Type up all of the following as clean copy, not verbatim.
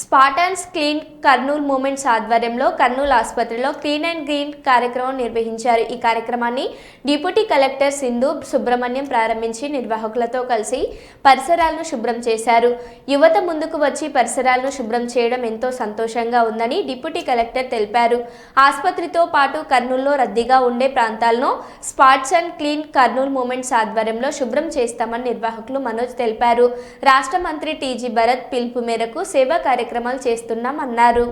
Spartans clean Kurnool movements ఆధ్వర్యంలో కర్నూలు ఆసుపత్రిలో clean and green కార్యక్రమం నిర్వహించారు. ఈ కార్యక్రమాన్ని డిప్యూటీ కలెక్టర్ సింధు సుబ్రహ్మణ్యం ప్రారంభించి నిర్వాహకులతో కలిసి పరిసరాలను శుభ్రం చేశారు. యువత ముందుకు వచ్చి పరిసరాలను శుభ్రం చేయడం ఎంతో సంతోషంగా ఉందని డిప్యూటీ కలెక్టర్ తెలిపారు. ఆసుపత్రితో పాటు కర్నూలులో రద్దీగా ఉండే ప్రాంతాలను spots and clean Kurnool movements ఆధ్వర్యంలో శుభ్రం చేస్తామని నిర్వాహకులు మనోజ్ తెలిపారు. రాష్ట్ర మంత్రి టీజీ భరత్ పిలుపు మేరకు సేవా కార్యక్రమాలు చేస్తున్నామన్నారు.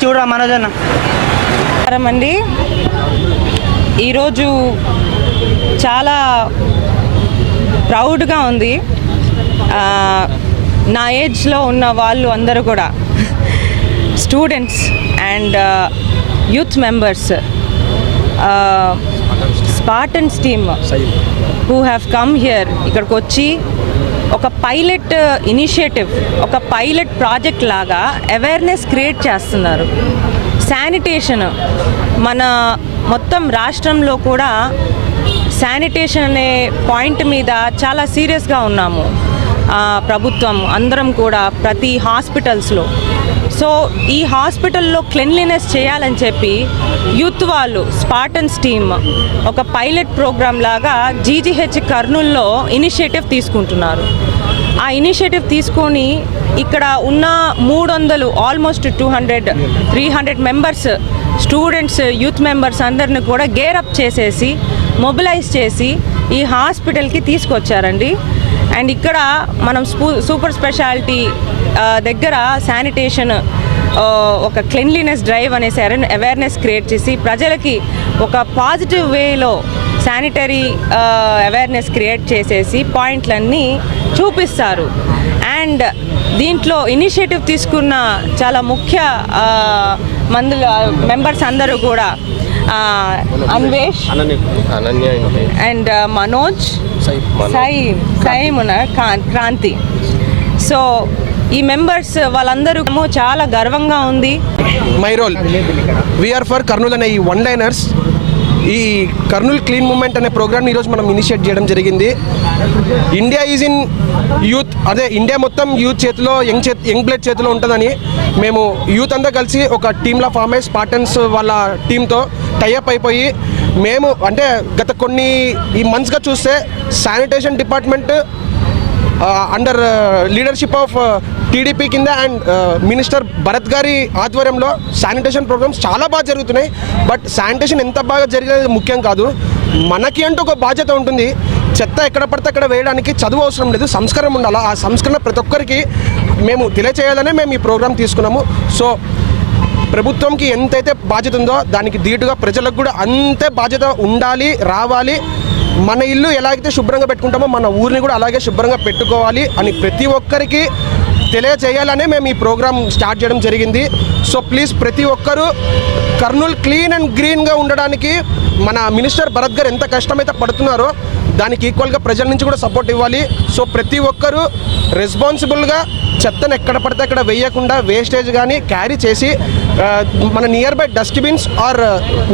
చూడరా మనోజన్న అండి. ఈరోజు చాలా ప్రౌడ్గా ఉంది. నా ఏజ్లో ఉన్న వాళ్ళు అందరూ కూడా students and youth members, Spartans team who have come here, ఇక్కడికి వచ్చి ఒక పైలట్ ఇనిషియేటివ్, ఒక పైలట్ ప్రాజెక్ట్ లాగా అవేర్నెస్ క్రియేట్ చేస్తున్నారు. శానిటేషన్ మన మొత్తం రాష్ట్రంలో కూడా శానిటేషన్ అనే పాయింట్ మీద చాలా సీరియస్గా ఉన్నాము. ప్రభుత్వం అందరం కూడా ప్రతి హాస్పిటల్స్లో. సో ఈ హాస్పిటల్లో క్లెన్లీనెస్ చేయాలని చెప్పి యూత్ వాళ్ళు స్పార్టన్స్ టీమ్ ఒక పైలట్ ప్రోగ్రామ్ లాగా జీజీహెచ్ కర్నూల్లో ఇనిషియేటివ్ తీసుకుంటున్నారు. ఆ ఇనిషియేటివ్ తీసుకొని ఇక్కడ ఉన్న 300 almost 200-300 members, students, youth members అందరిని కూడా గేరప్ చేసేసి మొబిలైజ్ చేసి ఈ హాస్పిటల్కి తీసుకొచ్చారండి. అండ్ ఇక్కడ మనం సూపర్ స్పెషాలిటీ దగ్గర శానిటేషన్ ఒక క్లెన్లీనెస్ డ్రైవ్ అనేసి అవేర్నెస్ క్రియేట్ చేసి ప్రజలకి ఒక పాజిటివ్ వేలో శానిటరీ అవేర్నెస్ క్రియేట్ చేసేసి పాయింట్లన్నీ చూపిస్తారు. అండ్ దీంట్లో ఇనిషియేటివ్ తీసుకున్న చాలా ముఖ్య మెంబర్స్ అందరూ కూడా అన్వేష్ అండ్ మనోజ్, క్రాంతి. సో ఈ మెంబర్స్ వాళ్ళందరూ చాలా గర్వంగా ఉంది. My role we are for Kurnool అనే ఈ వన్ లైనర్స్, ఈ కర్నూల్ క్లీన్ మూమెంట్ అనే ప్రోగ్రామ్ని ఈరోజు మనం ఇనిషియేట్ చేయడం జరిగింది. ఇండియా ఈజ్ ఇన్ యూత్, అదే ఇండియా మొత్తం యూత్ చేతిలో, యంగ్ బ్లడ్ చేతిలో ఉంటుందని మేము యూత్ అంతా కలిసి ఒక టీమ్లా ఫామ్ అయ్యి స్పార్టన్స్ వాళ్ళ టీంతో టైఅప్ అయిపోయి మేము అంటే గత కొన్ని ఈ మంత్స్గా చూస్తే sanitation department under leadership of TDP కింద అండ్ మినిస్టర్ భరత్ గారి ఆధ్వర్యంలో శానిటేషన్ ప్రోగ్రామ్స్ చాలా బాగా జరుగుతున్నాయి. బట్ శానిటేషన్ ఎంత బాగా జరిగేది ముఖ్యం కాదు, మనకి అంటూ ఒక బాధ్యత ఉంటుంది. చెత్త ఎక్కడ పడితే అక్కడ వేయడానికి చదువు అవసరం లేదు, సంస్కారం ఉండాలి. ఆ సంస్కరణ ప్రతి ఒక్కరికి మేము తెలియచేయాలనే మేము ఈ ప్రోగ్రాం తీసుకున్నాము. సో ప్రభుత్వంకి ఎంతైతే బాధ్యత ఉందో దానికి ధీటుగా ప్రజలకు కూడా అంతే బాధ్యత ఉండాలి, రావాలి. మన ఇల్లు ఎలాగైతే శుభ్రంగా పెట్టుకుంటామో మన ఊరిని కూడా అలాగే శుభ్రంగా పెట్టుకోవాలి అని ప్రతి ఒక్కరికి తెలియచేయాలనే మేము ఈ ప్రోగ్రామ్ స్టార్ట్ చేయడం జరిగింది. సో ప్లీజ్ ప్రతి ఒక్కరూ కర్నూల్ క్లీన్ అండ్ గ్రీన్గా ఉండడానికి మన మినిస్టర్ భరత్ గారు ఎంత కష్టమైతే పడుతున్నారో దానికి ఈక్వల్గా ప్రజల నుంచి కూడా సపోర్ట్ ఇవ్వాలి. సో ప్రతి ఒక్కరూ రెస్పాన్సిబుల్గా చెత్తను ఎక్కడ పడితే అక్కడ వేయకుండా వేస్టేజ్ కానీ క్యారీ చేసి మన nearby dustbins or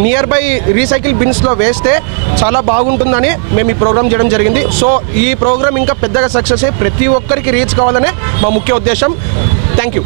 nearby recycle బిన్స్లో వేస్తే చాలా బాగుంటుందని మేము ఈ ప్రోగ్రామ్ చేయడం జరిగింది. సో ఈ ప్రోగ్రామ్ ఇంకా పెద్దగా సక్సెస్ అయ్యి ప్రతి ఒక్కరికి రీచ్ కావాలనే మా ముఖ్య ఉద్దేశం. Thank you.